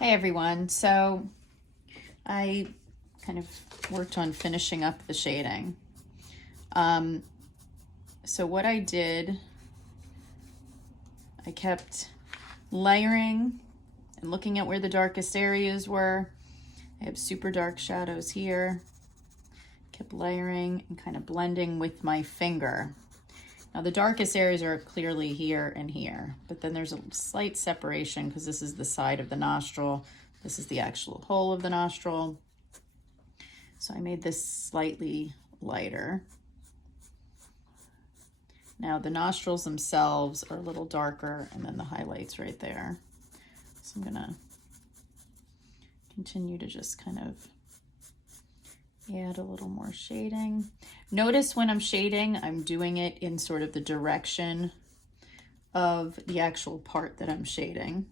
Hey everyone, so I kind of worked on finishing up the shading. So what I did, I kept layering and looking at where the darkest areas were. I have super dark shadows here. Kept layering and kind of blending with my finger. Now the darkest areas are clearly here and here, but then there's a slight separation because this is the side of the nostril. This is the actual hole of the nostril. So I made this slightly lighter. Now the nostrils themselves are a little darker, and then the highlights right there. So I'm gonna continue to just kind of add a little more shading. Notice when I'm shading, I'm doing it in sort of the direction of the actual part that I'm shading.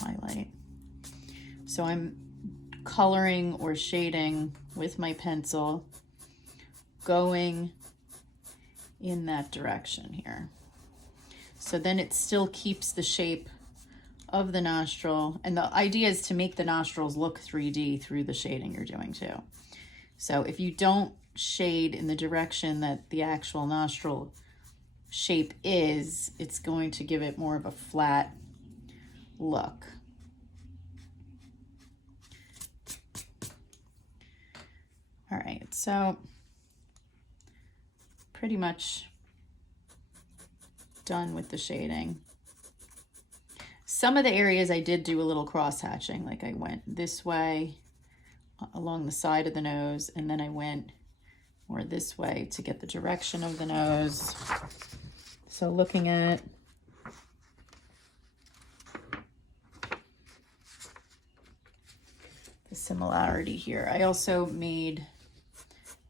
Highlight. So I'm coloring or shading with my pencil, going in that direction here. So then it still keeps the shape of the nostril, and the idea is to make the nostrils look 3D through the shading you're doing too. So if you don't shade in the direction that the actual nostril shape is, it's going to give it more of a flat look. All right, so pretty much done with the shading. Some of the areas I did do a little cross hatching, like I went this way along the side of the nose, and then I went more this way to get the direction of the nose. So looking at the similarity here, I also made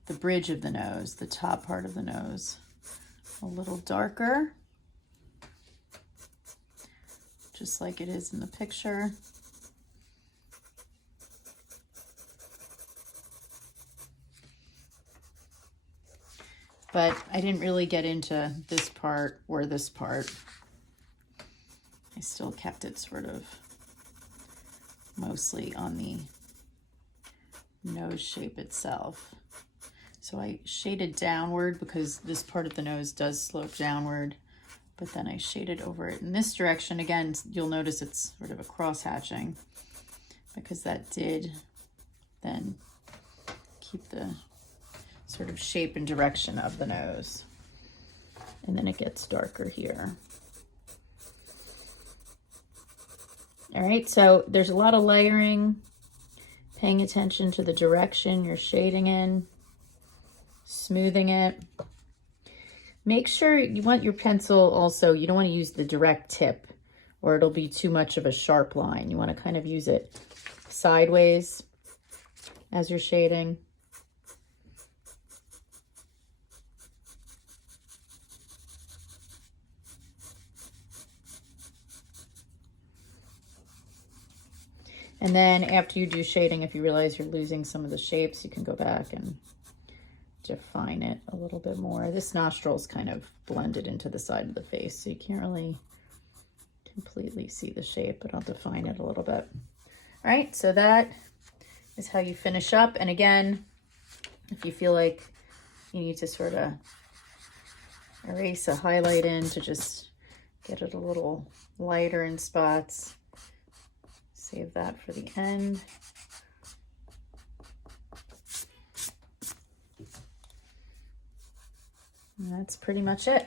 the bridge of the nose, the top part of the nose, a little darker, just like it is in the picture. But I didn't really get into this part or this part. I still kept it sort of mostly on the nose shape itself. So I shaded downward because this part of the nose does slope downward, but then I shaded over it in this direction. Again, you'll notice it's sort of a cross hatching because that did then keep the sort of shape and direction of the nose. And then it gets darker here. All right, so there's a lot of layering, paying attention to the direction you're shading in, smoothing it. Make sure you want your pencil also, you don't want to use the direct tip or it'll be too much of a sharp line. You want to kind of use it sideways as you're shading. And then after you do shading, if you realize you're losing some of the shapes, you can go back and define it a little bit more. This nostril's kind of blended into the side of the face, so you can't really completely see the shape, but I'll define it a little bit. All right, so that is how you finish up. And again, if you feel like you need to sort of erase a highlight in to just get it a little lighter in spots, save that for the end. And that's pretty much it.